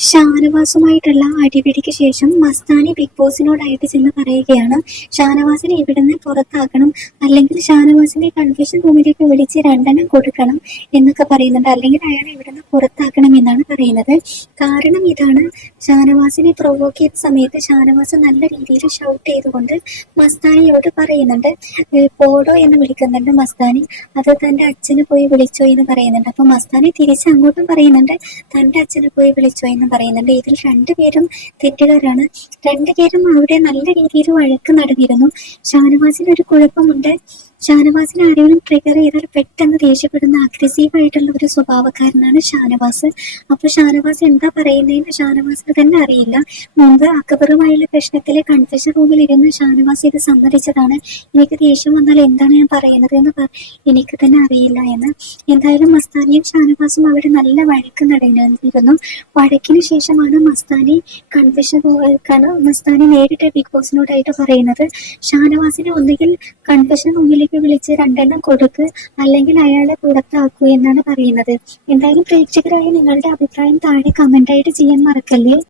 ഷാനവാസുമായിട്ടുള്ള അടിപിടിക്ക് ശേഷം മസ്താനി ബിഗ് ബോസിനോടായിട്ട് ചെന്ന് പറയുകയാണ്. ഷാനവാസിനെ ഇവിടുന്ന് പുറത്താക്കണം. അല്ലെങ്കിൽ ഷാനവാസിനെ കൺഫ്യൂഷൻ റൂമിലേക്ക് വിളിച്ച് രണ്ടെണ്ണം കൊടുക്കണം എന്നൊക്കെ പറയുന്നുണ്ട്. അല്ലെങ്കിൽ അയാളെ ഇവിടുന്ന് പുറത്താക്കണം എന്നാണ് പറയുന്നത്. കാരണം ഇതാണ് ഷാനവാസിനെ പ്രൊവോക്ക് ചെയ്ത സമയത്ത് ഷാനവാസ് നല്ല രീതിയിൽ ഷൗട്ട് ചെയ്തുകൊണ്ട് മസ്താനിയോട് പറയുന്നുണ്ട്. "ഏ, പോടോ എന്ന് വിളിക്കുന്നുണ്ട് മസ്താനി. അത് തന്റെ അച്ഛന് പോയി വിളിച്ചോ എന്ന് പറയുന്നുണ്ട്. അപ്പൊ മസ്താനി തിരിച്ച് അങ്ങോട്ടും പറയുന്നുണ്ട്. തന്റെ അച്ഛനെ പോയി വിളിച്ചോ എന്ന് പറയുന്നുണ്ട്. ഇതിൽ രണ്ടുപേരും തെറ്റുകാരാണ്. രണ്ടുപേരും അവിടെ നല്ല രീതിയിൽ വഴക്ക് നടന്നിരുന്നു. ഷാനവാസിന് ഒരു കുഴപ്പമുണ്ട്. ഷാനവാസിനെ ആരെങ്കിലും ട്രിഗർ ചെയ്താൽ പെട്ടെന്ന് ദേഷ്യപ്പെടുന്ന അഗ്രസീവ് ആയിട്ടുള്ള ഒരു സ്വഭാവക്കാരനാണ് ഷാനവാസ്. അപ്പൊ ഷാനവാസ് എന്താ പറയുന്നതെന്ന് ഷാനവാസിന് തന്നെ അറിയില്ല. മുമ്പ് അക്ബറുമായുള്ള പ്രശ്നത്തിലെ കൺഫ്യൂഷൻ റൂമിൽ ഇരുന്ന് ഷാനവാസ് ഇത് സമ്മതിച്ചതാണ്. എനിക്ക് ദേഷ്യം വന്നാൽ എന്താണ് ഞാൻ പറയുന്നത് എന്ന് എനിക്ക് തന്നെ അറിയില്ല എന്ന്. എന്തായാലും മസ്താനിയും ഷാനവാസും അവിടെ നല്ല വഴക്ക് നടന്നിരുന്നു. വഴക്കിന് ശേഷമാണ് മസ്താനി കൺഫ്യൂഷൻ മസ്താനി നേരിട്ട് ബിഗ് ബോസിനോടായിട്ട് പറയുന്നത്. ഷാനവാസിനെ ഒന്നുകിൽ കൺഫ്യൂഷൻ റൂമിലേക്ക് വിളിച്ച് രണ്ടെണ്ണം കൊടുക്ക് അല്ലെങ്കിൽ അയാളെ പുറത്താക്കൂ എന്നാണ് പറയുന്നത്. എന്തായാലും പ്രേക്ഷകരായ നിങ്ങളുടെ അഭിപ്രായം താഴെ കമന്റ് ആയിട്ട് ചെയ്യാൻ മറക്കല്ലേ.